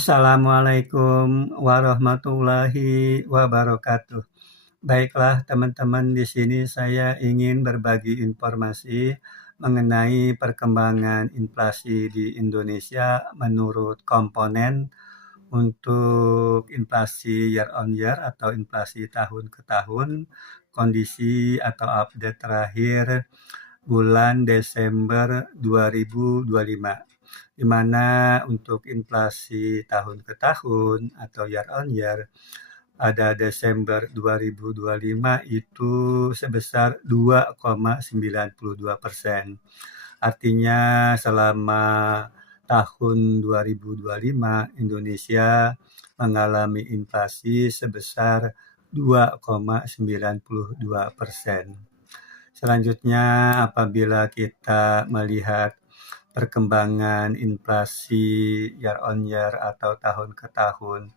Assalamualaikum warahmatullahi wabarakatuh. Baiklah teman-teman, di sini saya ingin berbagi informasi mengenai perkembangan inflasi di Indonesia menurut komponen untuk inflasi year on year atau inflasi tahun ke tahun, kondisi atau update terakhir bulan Desember 2025. Di mana untuk inflasi tahun ke tahun atau year on year pada Desember 2025 itu sebesar 2,92%. Artinya selama tahun 2025 Indonesia mengalami inflasi sebesar 2,92%. Selanjutnya, apabila kita melihat perkembangan inflasi year on year atau tahun ke tahun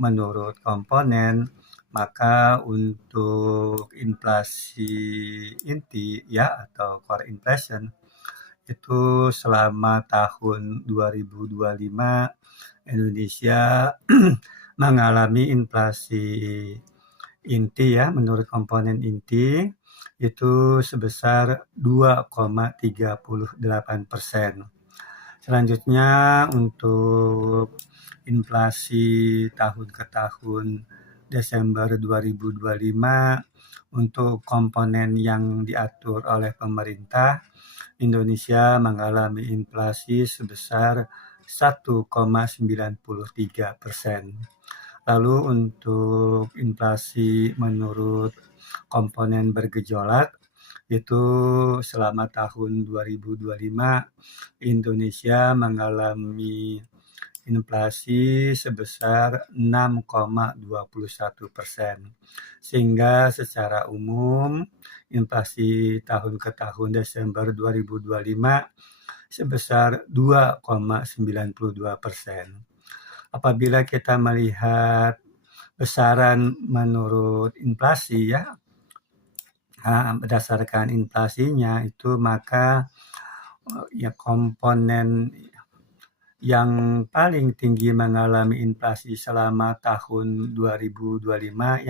menurut komponen, maka untuk inflasi inti ya atau core inflation itu selama tahun 2025 Indonesia mengalami inflasi inti ya menurut komponen inti itu sebesar 2,38%. Selanjutnya untuk inflasi tahun ke tahun Desember 2025 untuk komponen yang diatur oleh pemerintah, Indonesia mengalami inflasi sebesar 1,93%. Lalu untuk inflasi menurut komponen bergejolak, itu selama tahun 2025 Indonesia mengalami inflasi sebesar 6,21%. Sehingga secara umum inflasi tahun ke tahun Desember 2025 sebesar 2,92%. Apabila kita melihat besaran menurut inflasi ya, berdasarkan inflasinya itu maka ya komponen yang paling tinggi mengalami inflasi selama tahun 2025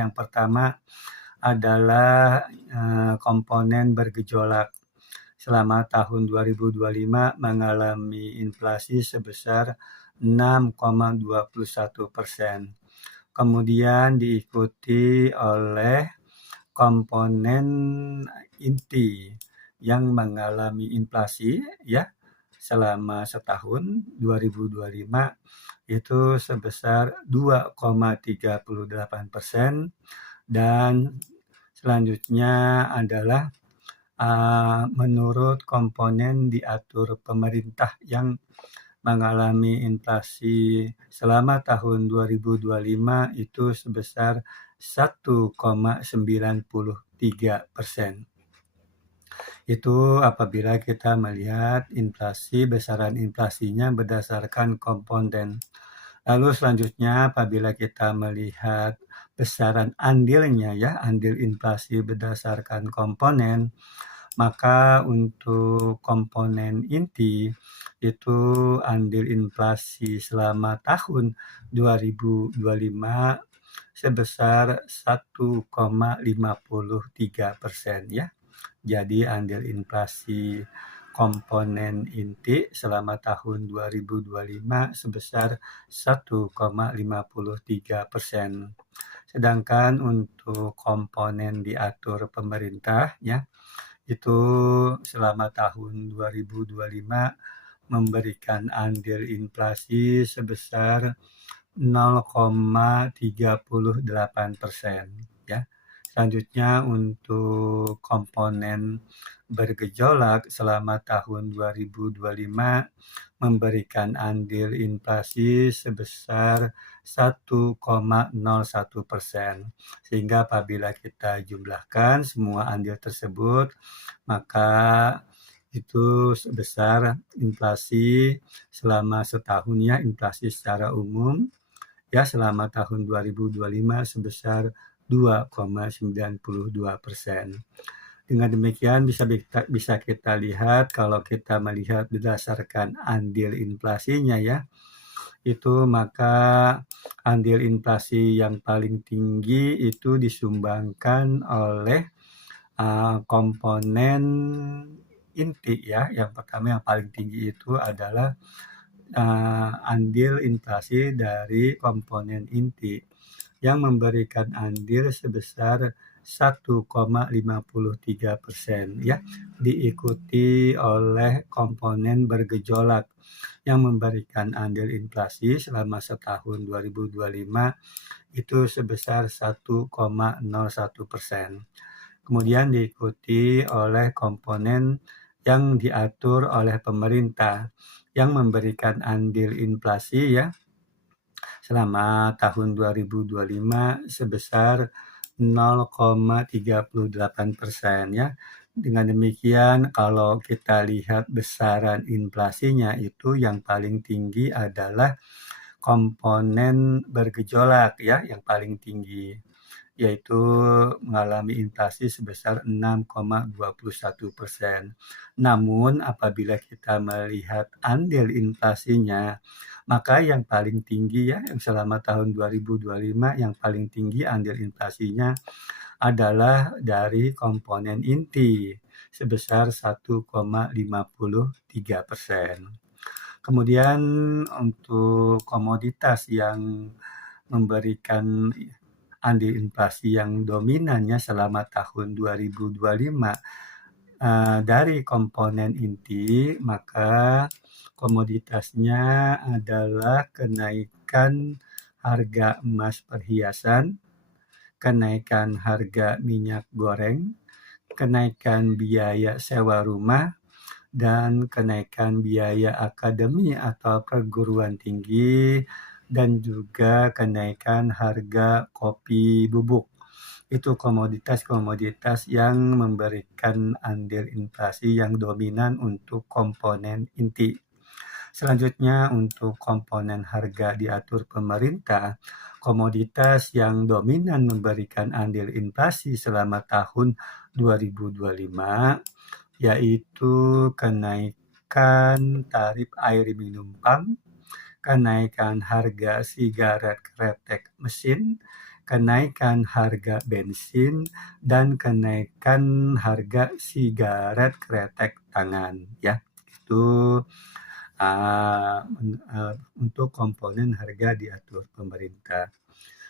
yang pertama adalah komponen bergejolak. Selama tahun 2025 mengalami inflasi sebesar 6,21%. Kemudian diikuti oleh komponen inti yang mengalami inflasi ya selama setahun 2025 itu sebesar 2,38%, dan selanjutnya adalah menurut komponen diatur pemerintah yang mengalami inflasi selama tahun 2025 itu sebesar 1,93%. Itu apabila kita melihat inflasi, besaran inflasinya berdasarkan komponen. Lalu selanjutnya apabila kita melihat besaran andilnya ya, andil inflasi berdasarkan komponen, maka untuk komponen inti itu andil inflasi selama tahun 2025 sebesar 1,53% ya. Jadi andil inflasi komponen inti selama tahun 2025 sebesar 1,53%. Sedangkan untuk komponen diatur pemerintah ya, itu selama tahun 2025 memberikan andil inflasi sebesar 0,38% ya. Selanjutnya untuk komponen bergejolak selama tahun 2025 memberikan andil inflasi sebesar 1,01%. Sehingga apabila kita jumlahkan semua andil tersebut, maka itu sebesar inflasi selama setahun ya, inflasi secara umum ya selama tahun 2025 sebesar 2,92%. Dengan demikian bisa kita lihat kalau kita melihat berdasarkan andil inflasinya ya, itu maka andil inflasi yang paling tinggi itu disumbangkan oleh komponen inti ya. Yang pertama yang paling tinggi itu adalah andil inflasi dari komponen inti yang memberikan andil sebesar 1,53% ya, diikuti oleh komponen bergejolak yang memberikan andil inflasi selama setahun 2025 itu sebesar 1,01%. Kemudian diikuti oleh komponen yang diatur oleh pemerintah yang memberikan andil inflasi ya selama tahun 2025 sebesar 0,38% ya. Dengan demikian kalau kita lihat besaran inflasinya itu yang paling tinggi adalah komponen bergejolak ya yang paling tinggi, yaitu mengalami inflasi sebesar 6,21%. Namun apabila kita melihat andil inflasinya, maka yang paling tinggi ya yang selama tahun 2025 yang paling tinggi andil inflasinya adalah dari komponen inti sebesar 1,53%. Kemudian untuk komoditas yang memberikan andil inflasi yang dominannya selama tahun 2025 dari komponen inti, maka komoditasnya adalah kenaikan harga emas perhiasan, kenaikan harga minyak goreng, kenaikan biaya sewa rumah, dan kenaikan biaya akademi atau perguruan tinggi, dan juga kenaikan harga kopi bubuk. Itu komoditas-komoditas yang memberikan andil inflasi yang dominan untuk komponen inti. Selanjutnya untuk komponen harga diatur pemerintah, komoditas yang dominan memberikan andil inflasi selama tahun 2025 yaitu kenaikan tarif air minum PAM, kenaikan harga sigaret kretek mesin, kenaikan harga bensin, dan kenaikan harga sigaret kretek tangan ya. Itu untuk komponen harga diatur pemerintah.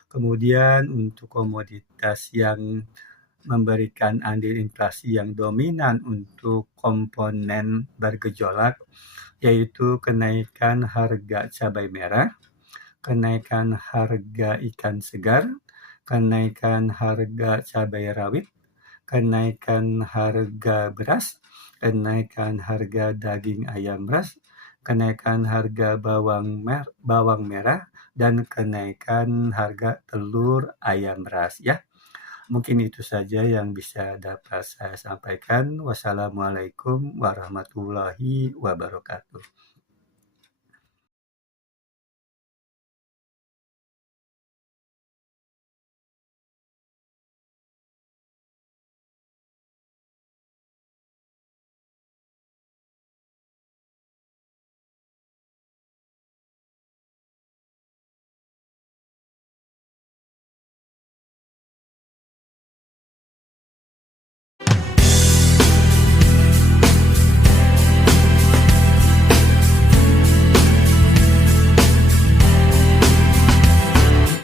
Kemudian untuk komoditas yang memberikan andil inflasi yang dominan untuk komponen bergejolak, yaitu kenaikan harga cabai merah, kenaikan harga ikan segar, kenaikan harga cabai rawit, kenaikan harga beras, kenaikan harga daging ayam ras, kenaikan harga bawang merah, dan kenaikan harga telur ayam ras ya. Mungkin itu saja yang bisa dapat saya sampaikan. Wassalamualaikum warahmatullahi wabarakatuh.